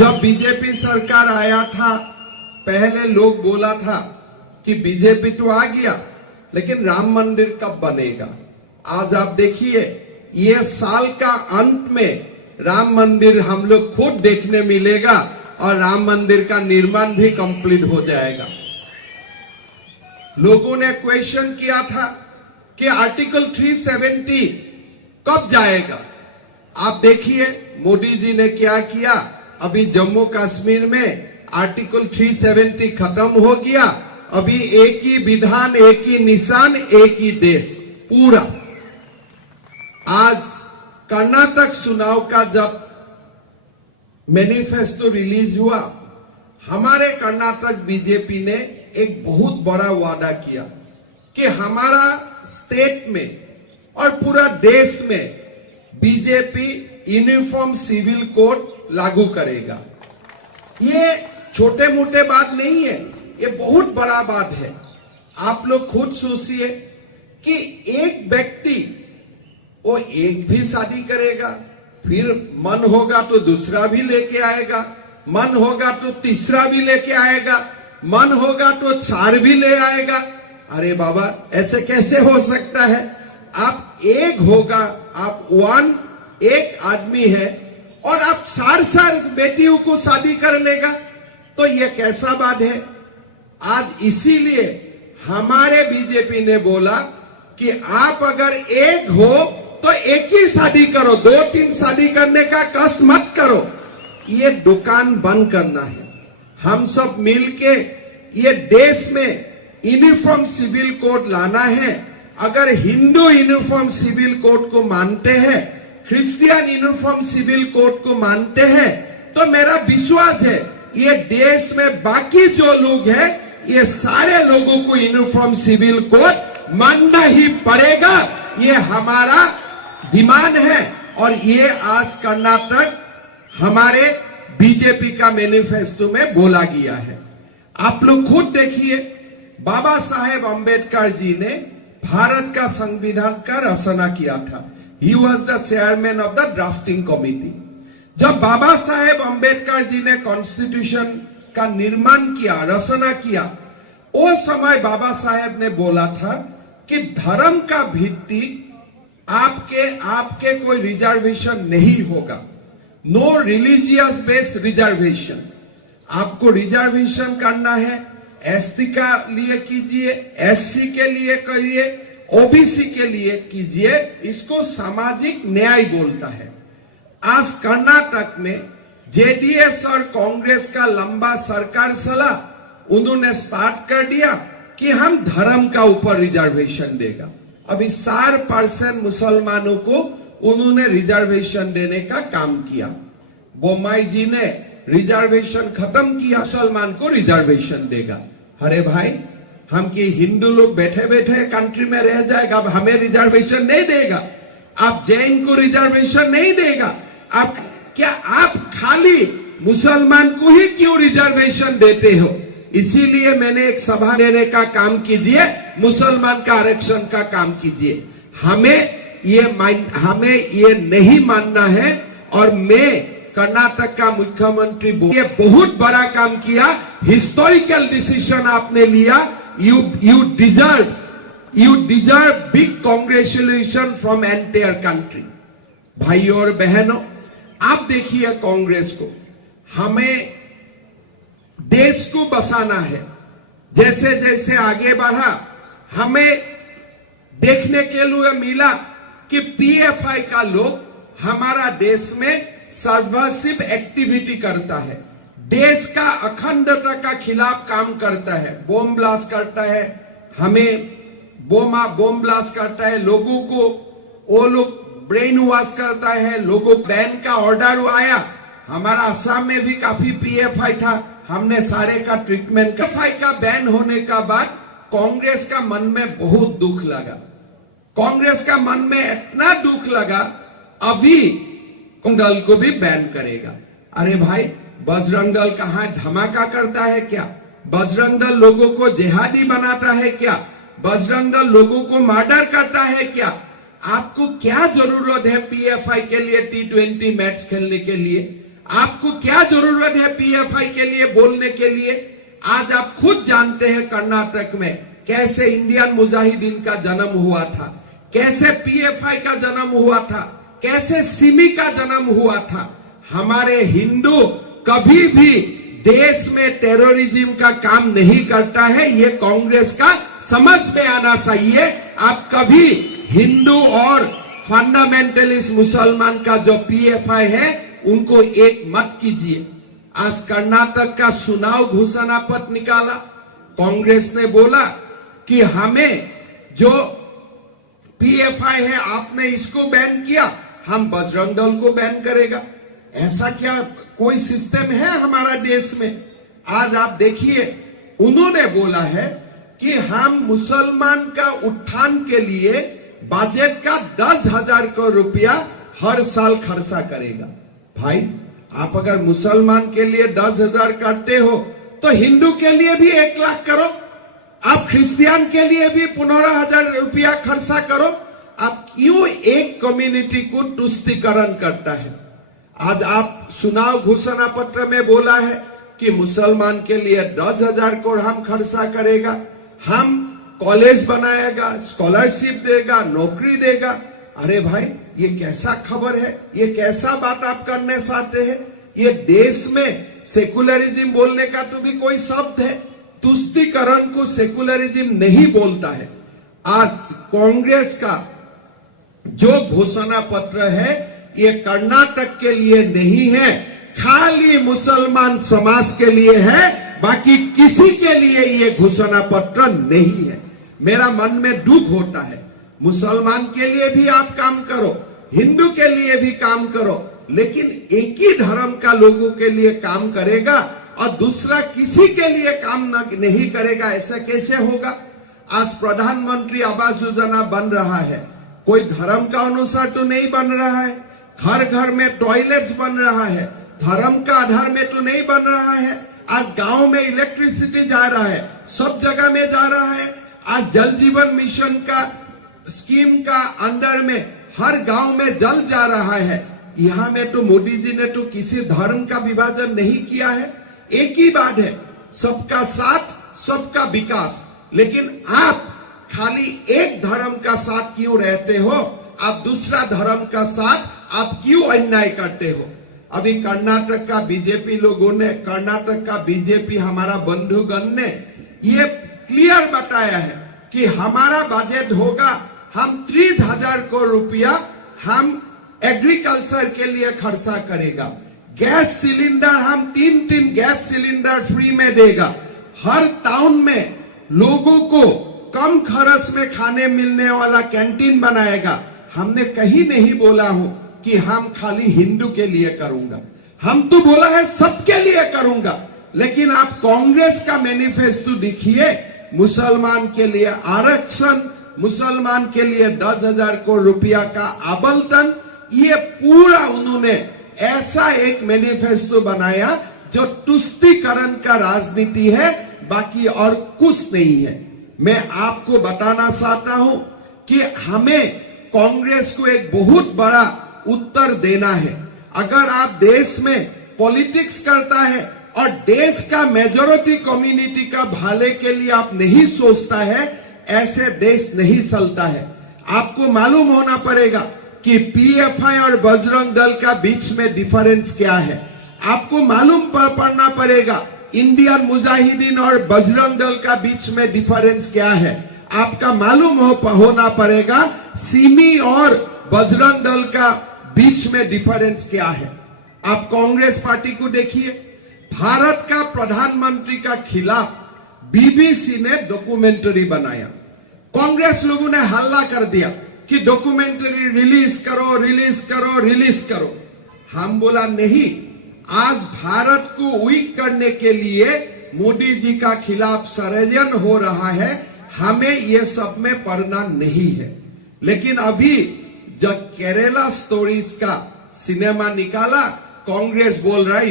जब बीजेपी सरकार आया था, पहले लोग बोला था कि बीजेपी तो आ गया, लेकिन राम मंदिर कब बनेगा। आज आप देखिए, ये साल का अंत में राम मंदिर हम लोग खुद देखने मिलेगा और राम मंदिर का निर्माण भी कंप्लीट हो जाएगा। लोगों ने क्वेश्चन किया था कि आर्टिकल 370 कब जाएगा। आप देखिए मोदी जी ने क्या किया। अभी जम्मू कश्मीर में आर्टिकल 370 खत्म हो गया। अभी एक ही विधान, एक ही निशान, एक ही देश पूरा। आज कर्नाटक चुनाव का जब मैनिफेस्टो रिलीज हुआ, हमारे कर्नाटक बीजेपी ने एक बहुत बड़ा वादा किया कि हमारा स्टेट में और पूरा देश में बीजेपी यूनिफॉर्म सिविल कोड लागू करेगा। ये छोटे मोटे बात नहीं है, ये बहुत बड़ा बात है। आप लोग खुद सोचिए कि एक व्यक्ति वो एक भी शादी करेगा, फिर मन होगा तो दूसरा भी लेके आएगा, मन होगा तो तीसरा भी लेके आएगा, मन होगा तो 4 भी ले आएगा। अरे बाबा, ऐसे कैसे हो सकता है। आप एक होगा, आप एक आदमी है और आप 4 बेटियों को शादी कर लेगा, तो ये कैसा बात है। आज इसीलिए हमारे बीजेपी ने बोला कि आप अगर एक हो तो एक ही शादी करो, 2-3 शादी करने का कष्ट मत करो। ये दुकान बंद करना है। हम सब मिलके ये देश में यूनिफॉर्म सिविल कोड लाना है। अगर हिंदू यूनिफॉर्म सिविल कोड को मानते हैं, क्रिश्चियन यूनिफॉर्म सिविल कोड को मानते हैं, तो मेरा विश्वास है ये देश में बाकी जो लोग हैं, ये सारे लोगों को यूनिफॉर्म सिविल कोड मानना ही पड़ेगा। ये हमारा डिमांड है और ये आज कर्नाटक हमारे बीजेपी का मैनिफेस्टो में बोला गया है। आप लोग खुद देखिए, बाबा साहेब अम्बेडकर जी ने भारत का संविधान का रचना किया था। He was the chairman of the drafting committee. जब बाबा साहेब अम्बेडकर जी ने कॉन्स्टिट्यूशन का निर्माण किया, रचना किया, उस समय बाबा साहेब ने बोला था कि धर्म का भित्ति आपके कोई रिजर्वेशन नहीं होगा। No religious based reservation. आपको रिजर्वेशन करना है, एसटी का लिए कीजिए, एससी के लिए करिए, ओबीसी के लिए कीजिए। इसको सामाजिक न्याय बोलता है। आज कर्नाटक में जेडीएस और कांग्रेस का लंबा सरकार चला, उन्होंने स्टार्ट कर दिया कि हम धर्म का ऊपर रिजर्वेशन देगा। अभी 4% मुसलमानों को उन्होंने रिजर्वेशन देने का काम किया। बोम्मई जी ने रिजर्वेशन खत्म किया, मुसलमान को रिजर्वेशन देगा। अरे भाई, हम कि हिंदू लोग बैठे बैठे कंट्री में रह जाएगा, अब हमें रिजर्वेशन नहीं देगा। आप जैन को रिजर्वेशन नहीं देगा। आप खाली मुसलमान को ही क्यों रिजर्वेशन देते हो। इसीलिए मैंने एक सभा देने का काम कीजिए, मुसलमान का आरक्षण का काम कीजिए। हमें ये नहीं मानना है। और मैं कर्नाटक का मुख्यमंत्री ये बहुत बड़ा काम किया, हिस्टोरिकल डिसीजन आपने लिया। You deserve big congratulation from entire country. भाइयों और बहनों, आप देखिए कांग्रेस को, हमें देश को बसाना है। जैसे जैसे आगे बढ़ा, हमें देखने के लिए मिला कि पीएफआई का लोग हमारा देश में सर्वसिव एक्टिविटी करता है, देश का अखंडता का खिलाफ काम करता है, बॉम्ब ब्लास्ट करता है, हमें बॉम्ब ब्लास्ट करता है, लोगों को वो लोग ब्रेन वॉश करता है, लोगों बैन का ऑर्डर आया। हमारा असम में भी काफी पीएफआई था, हमने सारे का ट्रीटमेंट। पीएफआई का बैन होने का बाद कांग्रेस का मन में बहुत दुख लगा। कांग्रेस का मन में इतना दुख लगा, अभी दल को भी बैन करेगा। अरे भाई, बजरंग दल कहां धमाका करता है क्या? बजरंग दल लोगों को जिहादी बनाता है क्या? बजरंग दल लोगों को मर्डर करता है क्या? आपको क्या जरूरत है पीएफआई के लिए T20 मैच खेलने के लिए? आपको क्या जरूरत है पीएफआई के लिए बोलने के लिए? आज आप खुद जानते हैं कर्नाटक में कैसे इंडियन मुजाहिदीन का जन्म हुआ था, कैसे पीएफआई का जन्म हुआ था, कैसे सिमी का जन्म हुआ था। हमारे हिंदू कभी भी देश में टेररिज्म का काम नहीं करता है, ये कांग्रेस का समझ में आना चाहिए। आप कभी हिंदू और फंडामेंटलिस्ट मुसलमान का जो पीएफआई है उनको एक मत कीजिए। आज कर्नाटक का चुनाव घोषणा पत्र निकाला, कांग्रेस ने बोला कि हमें जो पीएफआई है आपने इसको बैन किया, हम बजरंग दल को बैन करेगा। ऐसा क्या कोई सिस्टम है हमारा देश में? आज आप देखिए, उन्होंने बोला है कि हम मुसलमान का उत्थान के लिए बजट का 10,000 करोड़ रुपया हर साल खर्चा करेगा। भाई, आप अगर मुसलमान के लिए 10,000 करते हो तो हिंदू के लिए भी 1 लाख करो, आप क्रिश्चियन के लिए भी 15,000 रुपया खर्चा करो। आप क्यों एक कम्युनिटी को तुष्टीकरण करता है? आज आप चुनाव घोषणा पत्र में बोला है कि मुसलमान के लिए 10,000 करोड़ हम खर्चा करेगा, हम कॉलेज बनाएगा, स्कॉलरशिप देगा, नौकरी देगा। अरे भाई, ये कैसा खबर है? ये कैसा बात आप करने चाहते हैं? ये देश में सेकुलरिज्म बोलने का तो भी कोई शब्द है? तुष्टीकरण को सेकुलरिज्म नहीं बोलता है। आज कांग्रेस का जो घोषणा पत्र है ये कर्नाटक के लिए नहीं है, खाली मुसलमान समाज के लिए है, बाकी किसी के लिए ये घोषणा पत्र नहीं है। मेरा मन में दुख होता है। मुसलमान के लिए भी आप काम करो, हिंदू के लिए भी काम करो, लेकिन एक ही धर्म का लोगों के लिए काम करेगा और दूसरा किसी के लिए काम नहीं करेगा, ऐसा कैसे होगा? आज प्रधानमंत्री आवास योजना बन रहा है, कोई धर्म का अनुसार तो नहीं बन रहा है। हर घर में टॉयलेट्स बन रहा है, धर्म का आधार में तो नहीं बन रहा है। आज गांव में इलेक्ट्रिसिटी जा रहा है, सब जगह में जा रहा है। आज जल जीवन मिशन का स्कीम का अंदर में हर गांव में जल जा रहा है। यहाँ में तो मोदी जी ने तो किसी धर्म का विभाजन नहीं किया है। एक ही बात है, सबका साथ सबका विकास। लेकिन आप खाली एक धर्म का साथ क्यों रहते हो? आप दूसरा धर्म का साथ आप क्यों अन्याय करते हो? अभी कर्नाटक का बीजेपी लोगों ने, कर्नाटक का बीजेपी हमारा बंधुगण ने ये क्लियर बताया है कि हमारा बजट होगा, हम 30,000 करोड़ रुपया हम एग्रीकल्चर के लिए खर्चा करेगा। गैस सिलेंडर हम 3 गैस सिलेंडर फ्री में देगा। हर टाउन में लोगों को कम खर्च में खाने मिलने वाला कैंटीन बनाएगा। हमने कहीं नहीं बोला हूं कि हम खाली हिंदू के लिए करूंगा, हम तो बोला है सबके लिए करूंगा। लेकिन आप कांग्रेस का मैनिफेस्टो देखिए, मुसलमान के लिए आरक्षण, मुसलमान के लिए 10,000 करोड़ रुपया का आवंटन, ये पूरा उन्होंने ऐसा एक मैनिफेस्टो बनाया जो तुष्टीकरण का राजनीति है, बाकी और कुछ नहीं है। मैं आपको बताना चाहता हूं कि हमें कांग्रेस को एक बहुत बड़ा उत्तर देना है। अगर आप देश में पॉलिटिक्स करता है और देश का मेजॉरिटी कम्युनिटी का भले के लिए आप नहीं सोचता है, ऐसे देश नहीं चलता है। आपको मालूम होना पड़ेगा कि पीएफआई और बजरंग दल का बीच में डिफरेंस क्या है। आपको मालूम पड़ना पड़ेगा इंडियन मुजाहिदीन और बजरंग दल का बीच में डिफरेंस क्या है। आपका मालूम होना पड़ेगा सिमी और बजरंग दल का बीच में डिफरेंस क्या है। आप कांग्रेस पार्टी को देखिए, भारत का प्रधानमंत्री का खिलाफ बीबीसी ने डॉक्यूमेंट्री बनाया। कांग्रेस लोगों ने हल्ला कर दिया कि डॉक्यूमेंट्री रिलीज करो, रिलीज करो, रिलीज करो। हम बोला नहीं, आज भारत को वीक करने के लिए मोदी जी का खिलाफ षड्यंत्र हो रहा है, हमें ये सब में पड़ना नहीं है। लेकिन अभी जब केरला स्टोरीज का सिनेमा निकाला, कांग्रेस बोल रहा है